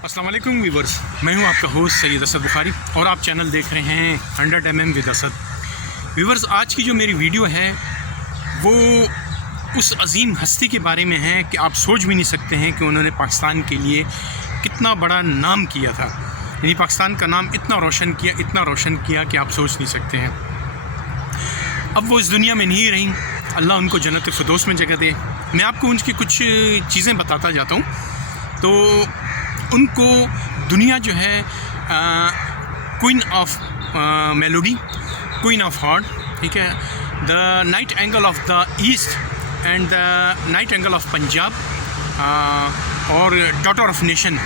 अस्सलाम वालेकुम व्यूवर्स, मैं हूं आपका होस्ट सैयद असद बुखारी और आप चैनल देख रहे हैं 100mm विद असद। व्यूवर्स, आज की जो मेरी वीडियो है वो उस अजीम हस्ती के बारे में है कि आप सोच भी नहीं सकते हैं कि उन्होंने पाकिस्तान के लिए कितना बड़ा नाम किया था। यानी पाकिस्तान का नाम इतना रोशन किया कि आप सोच नहीं सकते हैं। अब वो इस दुनिया में नहीं रही, अल्लाह उनको जन्नत फिरदौस में जगह दे। मैं आपको उनकी कुछ चीज़ें बताता जाता हूँ। तो उनको दुनिया जो है queen of melody, queen of heart, ठीक है, the night angle of the east and the night angle of Punjab और डॉटर ऑफ नेशन,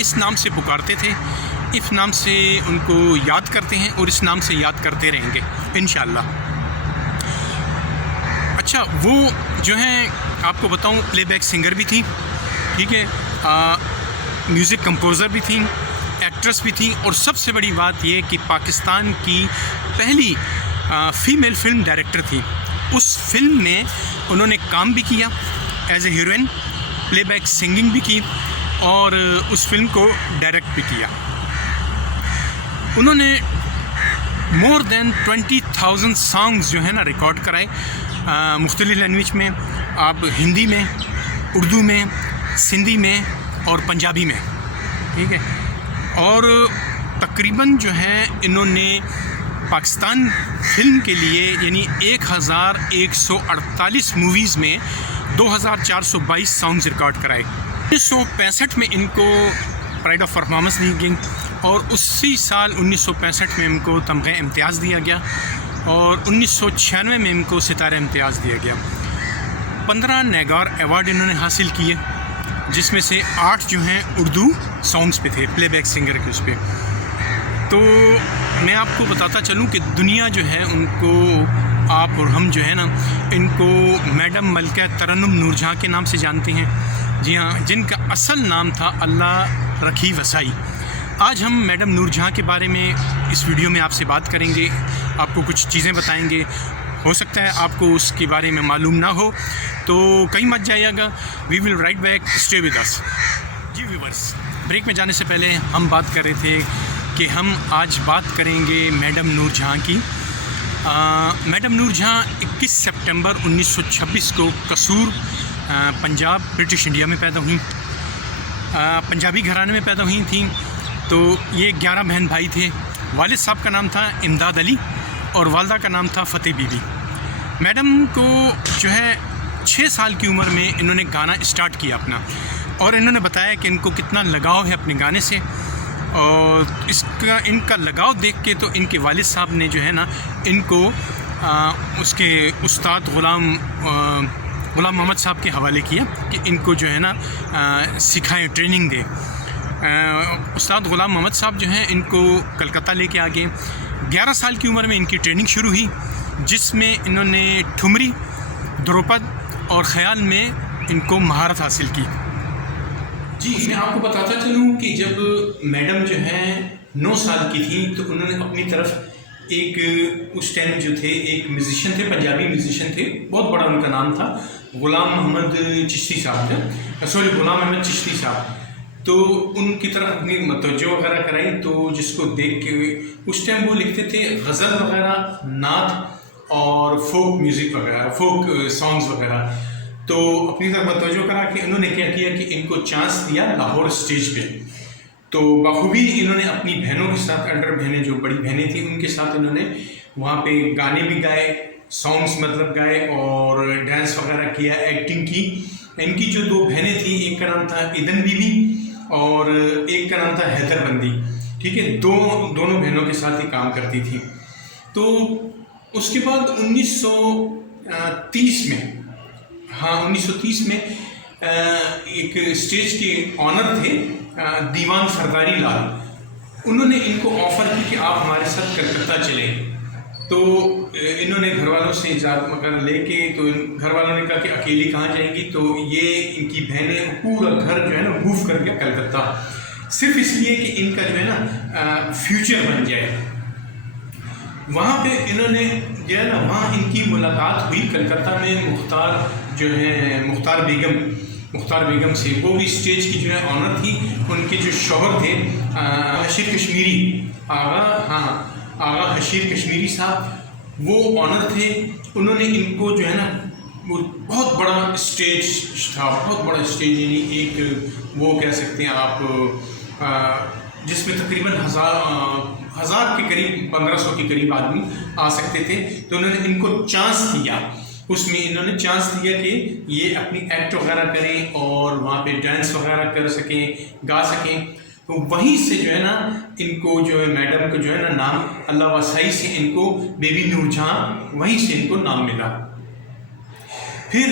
इस नाम से पुकारते थे। इस नाम से उनको याद करते हैं और इस नाम से याद करते रहेंगे इंशाअल्लाह। अच्छा, वो जो हैं आपको बताऊं, प्लेबैक सिंगर भी थी, ठीक है, म्यूज़िक कंपोज़र भी थी, एक्ट्रेस भी थी, और सबसे बड़ी बात ये कि पाकिस्तान की पहली फ़ीमेल फ़िल्म डायरेक्टर थी। उस फिल्म में उन्होंने काम भी किया as a heroine, playback singing भी की और उस फिल्म को डायरेक्ट भी किया। उन्होंने मोर देन 20,000 सॉन्ग्स जो है ना रिकॉर्ड कराए मुख्तलिफ़ लैंग्वेज में, आप हिंदी में, उर्दू में, सिंधी में और पंजाबी में, ठीक है। और तकरीबन जो है इन्होंने पाकिस्तान फिल्म के लिए यानी 1148 मूवीज़ में 2422 सॉन्ग्स रिकॉर्ड कराए। 1965 में इनको प्राइड ऑफ परफॉर्मेंस दी गई और उसी साल 1965 में इनको तमग़े इम्तियाज़ दिया गया और 1996 में इनको सितारा इम्तियाज़ दिया गया। 15 नेगार अवार्ड इन्होंने हासिल किए, जिसमें से 8 जो हैं उर्दू सॉन्ग्स पे थे, प्लेबैक सिंगर के उस पर। तो मैं आपको बताता चलूँ कि दुनिया जो है उनको, आप और हम जो है ना, इनको मैडम मलका तरन्नुम नूरजहाँ के नाम से जानते हैं। जी हाँ, जिनका असल नाम था अल्लाह रखी वसाई। आज हम मैडम नूरजहाँ के बारे में इस वीडियो में आपसे बात करेंगे, आपको कुछ चीज़ें बताएंगे। हो सकता है आपको उसके बारे में मालूम ना हो, तो कहीं मत जाइएगा। We will right back, stay with us. जी व्यूअर्स, ब्रेक में जाने से पहले हम बात कर रहे थे कि हम आज बात करेंगे मैडम नूरजहाँ की। मैडम नूरजहाँ 21 सितंबर 1926 को कसूर, पंजाब, ब्रिटिश इंडिया में पैदा हुई। पंजाबी घराने में पैदा हुई थी। तो ये 11 बहन भाई थे। वालिद साहब का नाम था इमदाद अली और वालदा का नाम था फ़तेह बीबी। मैडम को जो है 6 साल की उम्र में इन्होंने गाना स्टार्ट किया अपना, और इन्होंने बताया कि इनको कितना लगाव है अपने गाने से। और इनका लगाव देख के तो इनके वालिद साहब ने जो है ना इनको उसके उस्ताद ग़ुलाम मोहम्मद साहब के हवाले किया कि इनको जो है ना सिखाएं, ट्रेनिंग दे। उस्ताद ग़ुलाम मोहम्मद साहब जो हैं इनको कलकत्ता लेके आ गए। 11 साल की उम्र में इनकी ट्रेनिंग शुरू हुई, जिसमें इन्होंने ठुमरी, ध्रुपद और ख़याल में इनको महारत हासिल की। जी, मैं आपको बताता चलूँ कि जब मैडम जो हैं 9 साल की थी तो उन्होंने अपनी तरफ एक, उस टाइम जो थे एक म्यूज़िशियन थे, पंजाबी म्यूज़िशियन थे, बहुत बड़ा उनका नाम था, ग़ुलाम अहमद चिश्ती साहब थे, ग़ुलाम अहमद चिश्ती साहब। तो उनकी तरफ अपनी मतवज्जो वगैरह कराई, तो जिसको देख के उस टाइम वो लिखते थे गज़ल वगैरह, नात और फोक म्यूज़िक वगैरह, फोक सॉन्ग्स वगैरह। तो अपनी तरफ मतवज्जो करा कि उन्होंने क्या किया कि इनको चांस दिया लाहौर स्टेज पे। तो बखूबी इन्होंने अपनी बहनों के साथ, अल्डर बहनें जो बड़ी बहनें थी उनके साथ इन्होंने वहाँ पे गाने भी गाए, सॉन्ग्स मतलब गाए और डांस वगैरह किया, एक्टिंग की। इनकी जो 2 बहनें थी, एक का नाम था ईदन बीबी और एक का नाम था हैदर बंदी, ठीक है, दोनों बहनों के साथ ही काम करती थी। तो उसके बाद 1930 में, हाँ 1930 में एक स्टेज के ऑनर थे दीवान सरदारी लाल। उन्होंने इनको ऑफ़र की कि आप हमारे साथ कलकत्ता चलें। तो इन्होंने घर वालों से इजाज़त वगैरह लेके, तो घर वालों ने कहा कि अकेली कहाँ जाएंगी। तो ये इनकी बहनें पूरा घर जो है ना मूव कर गया कलकत्ता, सिर्फ इसलिए कि इनका जो है ना फ्यूचर बन जाए। वहाँ पे इन्होंने जो है ना, वहाँ इनकी मुलाकात हुई कलकत्ता में मुख्तार जो है, मुख्तार बेगम, मुख्तार बेगम से, वो भी स्टेज की जो है ऑनर थी। उनके जो शौहर थे हशीर कश्मीरी, आगा हशीर कश्मीरी साहब, वो ऑनर थे। उन्होंने इनको जो है ना वो बहुत बड़ा स्टेज था, बहुत बड़ा स्टेज, यानी एक वो कह सकते हैं आप जिसमें तकरीबन हज़ार के करीब 1500 के करीब आदमी आ सकते थे। तो उन्होंने इनको चांस दिया, उसमें इन्होंने चांस दिया कि ये अपनी एक्ट वगैरह करें और वहाँ पे डांस वगैरह कर सकें, गा सकें। तो वहीं से जो है ना इनको जो है मैडम को जो है ना नाम अल्लाह वसाई से इनको बेबी नूरजहां, वहीं से इनको नाम मिला। फिर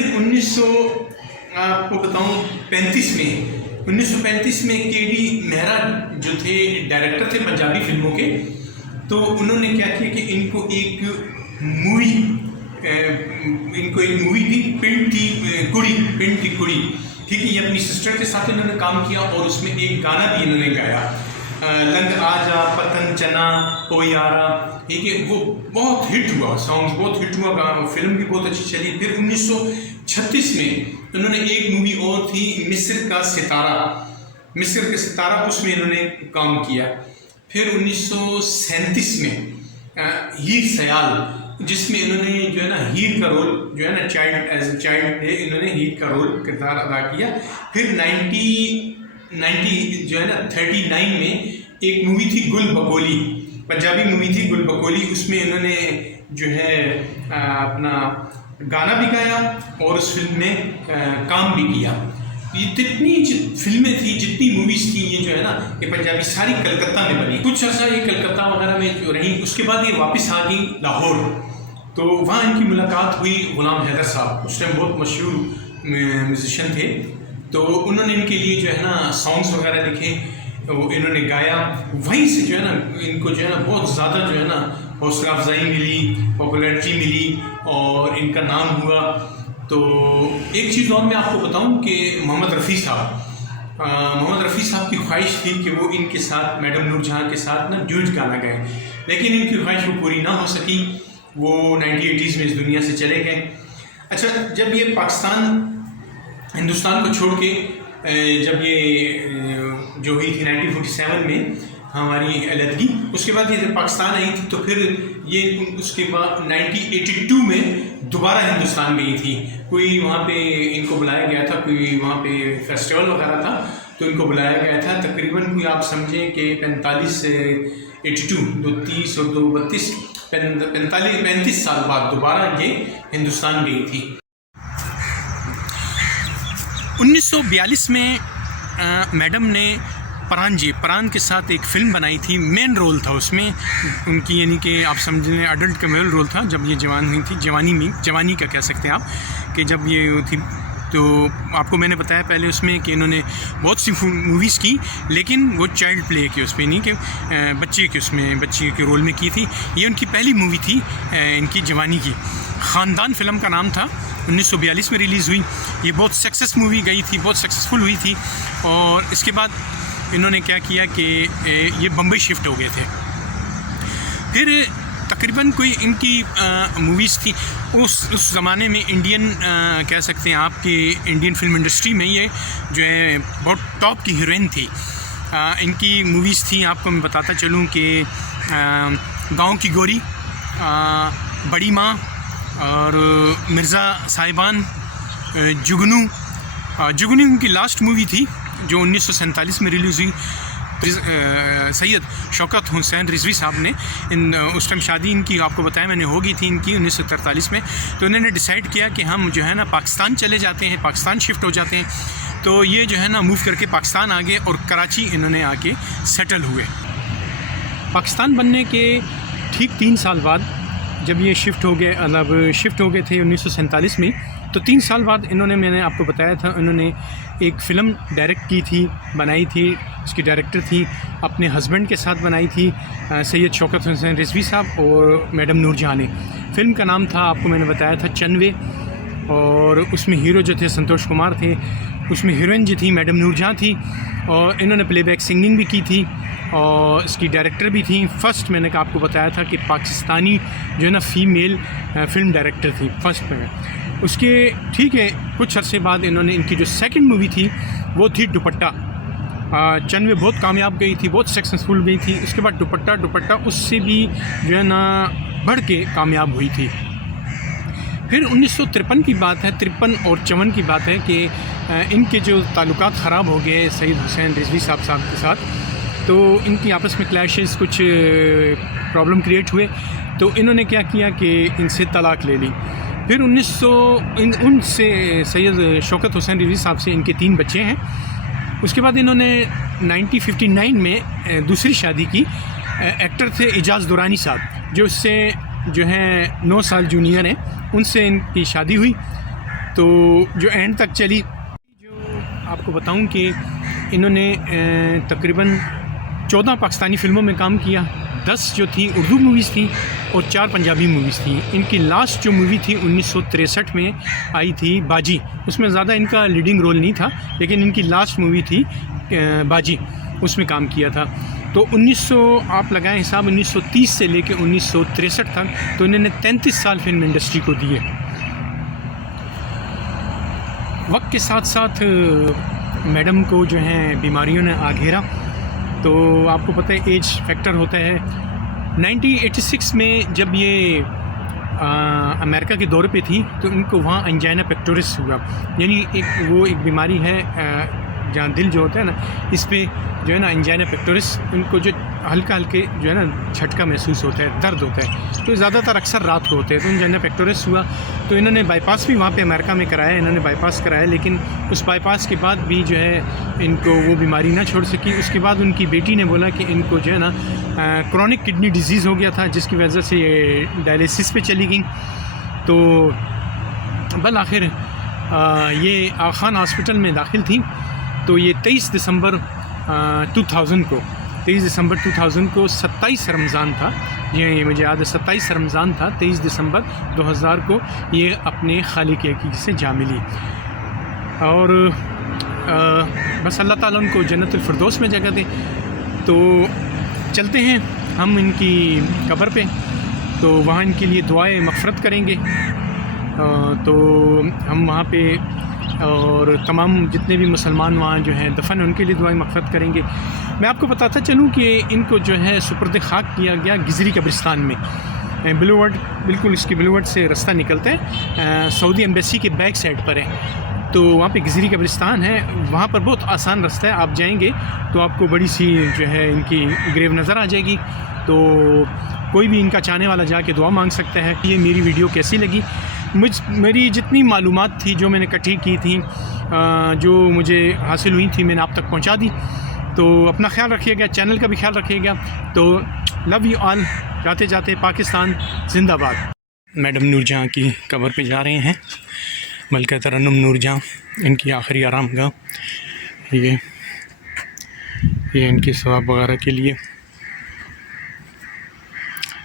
1935 में के.डी. मेहरा जो थे डायरेक्टर थे पंजाबी फिल्मों के, तो उन्होंने क्या किया कि इनको एक मूवी थी पिंड की कुड़ी, ठीक है। ये अपनी सिस्टर के साथ इन्होंने काम किया और उसमें एक गाना भी इन्होंने गाया, लंग आजा पतंग चना ओ यारा, ठीक है। वो बहुत हिट हुआ, सॉन्ग बहुत हिट हुआ, फिल्म भी बहुत अच्छी चली। फिर 1936 में उन्होंने एक मूवी और थी मिस्र का सितारा, उसमें इन्होंने काम किया। फिर 1937 में हीर सयाल, जिसमें इन्होंने जो है ना हीर का रोल जो है ना एज ए चाइल्ड इन्होंने हीर का रोल किरदार अदा किया। फिर 1939 जो है ना 39 में एक मूवी थी गुल बकोली, पंजाबी मूवी थी गुल बकोली, उसमें इन्होंने जो है अपना गाना भी गाया और उस फिल्म में काम भी किया। ये जितनी फिल्में थी, जितनी मूवीज़ थी, ये जो है ना ये पंजाबी सारी कलकत्ता में बनी। कुछ अर्सा ये कलकत्ता वगैरह में जो रही, उसके बाद ये वापस आ गई लाहौर। तो वहाँ इनकी मुलाकात हुई गुलाम हैदर साहब, उस टाइम बहुत मशहूर म्यूजिशियन थे। तो उन्होंने इनके लिए जो है ना सॉन्ग्स वगैरह लिखे, तो इन्होंने गाया। वहीं से जो है ना इनको जो है ना बहुत ज़्यादा जो है ना हौसला अफजाई मिली, पॉपुलैरिटी मिली और इनका नाम हुआ। तो एक चीज़ और मैं आपको बताऊं कि मोहम्मद रफ़ी साहब की ख्वाहिश थी कि वो इनके साथ मैडम नूरजहां के साथ ना ड्यूट गाना गाएं, लेकिन इनकी ख्वाहिश वो पूरी ना हो सकी। वो 1980s में इस दुनिया से चले गए। अच्छा, जब ये हिंदुस्तान को छोड़ के जब ये जो हुई थी 1947 में हमारी अलहदगी, उसके बाद ये जब पाकिस्तान आई थी, तो फिर ये उसके बाद 1982 में दोबारा हिंदुस्तान गई थी। कोई वहाँ पे इनको बुलाया गया था, कोई वहाँ पे फेस्टिवल वगैरह था, तो इनको बुलाया गया था। तकरीबन कोई आप समझें कि 45 से 82, 30 और 32 35 साल बाद दोबारा ये हिंदुस्तान गई थी। 1942 में मैडम ने परान के साथ एक फ़िल्म बनाई थी, मेन रोल था उसमें उनकी, यानी कि आप समझें अडल्ट का मेन रोल था। जब ये जवान हुई थी, जवानी का कह सकते हैं आप, कि जब ये थी, तो आपको मैंने बताया पहले उसमें कि इन्होंने बहुत सी मूवीज़ की, लेकिन वो चाइल्ड प्ले की उसमें नहीं कि बच्चे के रोल में की थी। ये उनकी पहली मूवी थी इनकी जवानी की। ख़ानदान फ़िल्म का नाम था, 1942 में रिलीज़ हुई। ये बहुत सक्सेस मूवी गई थी, बहुत सक्सेसफुल हुई थी। और इसके बाद इन्होंने क्या किया कि ये बम्बई शिफ्ट हो गए थे। फिर तकरीबन कोई इनकी मूवीज़ थी उस ज़माने में, इंडियन कह सकते हैं आपकी इंडियन फिल्म इंडस्ट्री में ये जो है बहुत टॉप की हीरोइन थी। इनकी मूवीज़ थी, आपको मैं बताता चलूँ कि गांव की गोरी, बड़ी माँ और मिर्ज़ा साहिबान, जुगनू उनकी लास्ट मूवी थी जो 1947 में रिलीज़ हुई। सैयद शौकत हुसैन रिजवी साहब ने उस टाइम शादी इनकी आपको बताया मैंने हो गई थी इनकी 1943 में। तो उन्होंने डिसाइड किया कि हम जो है ना पाकिस्तान चले जाते हैं, पाकिस्तान शिफ्ट हो जाते हैं। तो ये जो है ना मूव करके पाकिस्तान आ गए और कराची इन्होंने आके सेटल हुए। पाकिस्तान बनने के ठीक 3 साल बाद जब ये शिफ्ट हो गए थे 1947 में, तो 3 साल बाद इन्होंने, मैंने आपको बताया था, इन्होंने एक फ़िल्म डायरेक्ट की थी, बनाई थी। उसकी डायरेक्टर थी अपने हस्बैंड के साथ बनाई थी, सैयद शौकत हुसैन रिजवी साहब और मैडम नूरजहां ने। फ़िल्म का नाम था, आपको मैंने बताया था, चन्वे। और उसमें हीरो जो थे संतोष कुमार थे, उसमें हीरोइन जो थी मैडम नूरजहां थी। और इन्होंने प्लेबैक सिंगिंग भी की थी और इसकी डायरेक्टर भी थी। फ़र्स्ट मैंने आपको बताया था कि पाकिस्तानी जो है ना फ़ीमेल फ़िल्म डायरेक्टर थी फर्स्ट में। उसके ठीक है कुछ अरसे बाद इन्होंने इनकी जो सेकंड मूवी थी वो थी दुपट्टा। चंद में बहुत कामयाब गई थी, बहुत सक्सेसफुल गई थी। उसके बाद दुपट्टा उससे भी जो है ना बढ़ के कामयाब हुई थी। फिर 1953 की बात है, 53 और 54 की बात है कि इनके जो ताल्लुकात ख़राब हो गए सईद हुसैन रिजवी साहब के साथ, तो इनकी आपस में क्लैशेस, कुछ प्रॉब्लम क्रिएट हुए, तो इन्होंने क्या किया कि इनसे तलाक़ ले ली। फिर उनसे सैयद शौकत हुसैन रिजवी साहब से इनके 3 बच्चे हैं। उसके बाद इन्होंने 1959 में दूसरी शादी की। एक्टर थे एजाज़ दुरानी साहब, जो उससे जो हैं 9 साल जूनियर हैं, उनसे इनकी शादी हुई, तो जो एंड तक चली। जो आपको बताऊं कि इन्होंने तकरीबन 14 पाकिस्तानी फ़िल्मों में काम किया, 10 जो थी उर्दू मूवीज़ थी और 4 पंजाबी मूवीज़ थी। इनकी लास्ट जो मूवी थी 1963 में आई थी बाजी, उसमें ज़्यादा इनका लीडिंग रोल नहीं था, लेकिन इनकी लास्ट मूवी थी बाजी, उसमें काम किया था। तो 1900 आप लगाएं हिसाब, 1930 से लेकर 1963 तक, तो इन्होंने 33 साल फिल्म इंडस्ट्री को दिए। वक्त के साथ साथ मैडम को जो है बीमारियों ने आ घेरा, तो आपको पता है एज फैक्टर होता है। 1986 में जब ये अमेरिका के दौरे पे थी, तो इनको वहाँ एंजाइना पेक्टोरिस हुआ, यानी एक बीमारी है जहाँ दिल जो होता है ना, इस पे जो है ना एंजाइना पेक्टोरिस, उनको जो हल्के जो है ना झटका महसूस होता है, दर्द होता है, तो ज़्यादातर अक्सर रात को होते हैं। तो एंजाइना पेक्टोरिस हुआ, तो इन्होंने बाईपास भी वहाँ पे अमेरिका में कराया, इन्होंने बाईपास कराया, लेकिन उस बाईपास के बाद भी जो है इनको वो बीमारी ना छोड़ सकी। उसके बाद उनकी बेटी ने बोला कि इनको जो है ना क्रॉनिक किडनी डिजीज़ हो गया था, जिसकी वजह से ये डायलिसिस पे चली गई। तो बल आखिर ये आगा खान हॉस्पिटल में दाखिल थी। तो ये 23 दिसंबर 2000 को 27 रमज़ान था, ये मुझे याद है, 27 रमज़ान था, 23 दिसंबर 2000 को ये अपने खालिक हकीकी से जा मिली। और बस अल्लाह ताला उनको जन्नतुल फिरदौस में जगह दे। तो चलते हैं हम इनकी कब्र पे, तो वहाँ इनके लिए दुआएं मग़फ़िरत करेंगे। तो हम वहाँ पे और तमाम जितने भी मुसलमान वहाँ जो हैं दफन, उनके लिए दुआएं मग़फ़िरत करेंगे। मैं आपको बताता चलूँ कि इनको जो है सुपुर्द खाक किया गया गिजरी कब्रिस्तान में। ब्लूवर्ड, बिल्कुल इसके ब्लूवर्ड से रास्ता निकलता है, सऊदी एम्बेसी के बैक साइड पर है, तो वहाँ पे गिजरी कब्रिस्तान है। वहाँ पर बहुत आसान रास्ता है, आप जाएंगे तो आपको बड़ी सी जो है इनकी ग्रेव नज़र आ जाएगी। तो कोई भी इनका चाहने वाला जाके दुआ मांग सकता है। ये मेरी वीडियो कैसी लगी, मेरी जितनी मालूमात थी जो मैंने इकट्ठी की थी, जो मुझे हासिल हुई थी, मैंने आप तक पहुंचा दी। तो अपना ख्याल रखिएगा, चैनल का भी ख्याल रखिएगा। तो लव यू ऑल। जाते जाते पाकिस्तान जिंदाबाद। मैडम नूरजहाँ की कब्र पे जा रहे हैं, मलका तरन्नुम नूरजहाँ, इनकी आखिरी आरामगाह। ये इनके सवाब वगैरह के लिए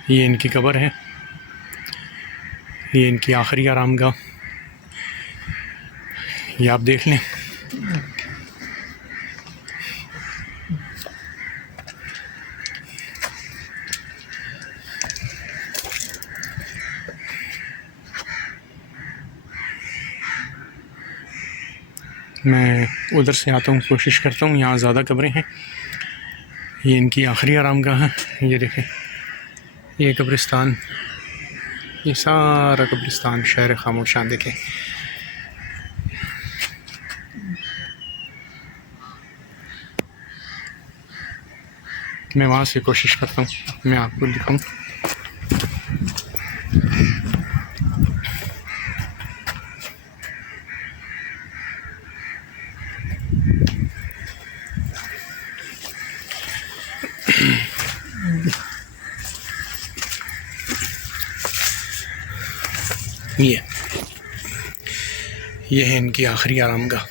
ये इनकी कब्र है, ये इनकी आखिरी आरामगाह, ये आप देख लें। मैं उधर से आता हूँ, कोशिश करता हूँ, यहाँ ज़्यादा कब्रें हैं। ये इनकी आखिरी आरामगाह है, ये देखें, ये कब्रिस्तान, ये सारा कब्रिस्तान शहर खामोशान देखें। मैं वहाँ से कोशिश करता हूँ मैं आपको दिखाऊँ। ये है इनकी आखिरी आरामगाह।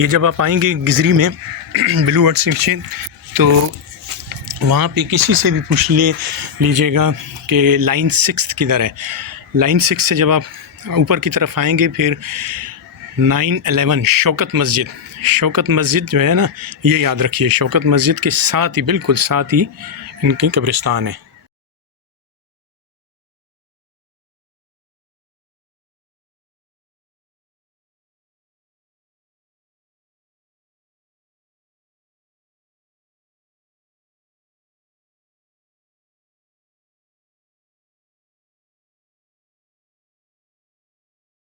ये जब आप आएंगे गिजरी में ब्लूवर्ड से, तो वहाँ पे किसी से भी पूछ लीजिएगा कि लाइन 6 किधर है। लाइन 6 से जब आप ऊपर की तरफ आएंगे, फिर 911 शौकत मस्जिद जो है ना, ये याद रखिए, शौकत मस्जिद के साथ ही, बिल्कुल साथ ही इनकी कब्रिस्तान है।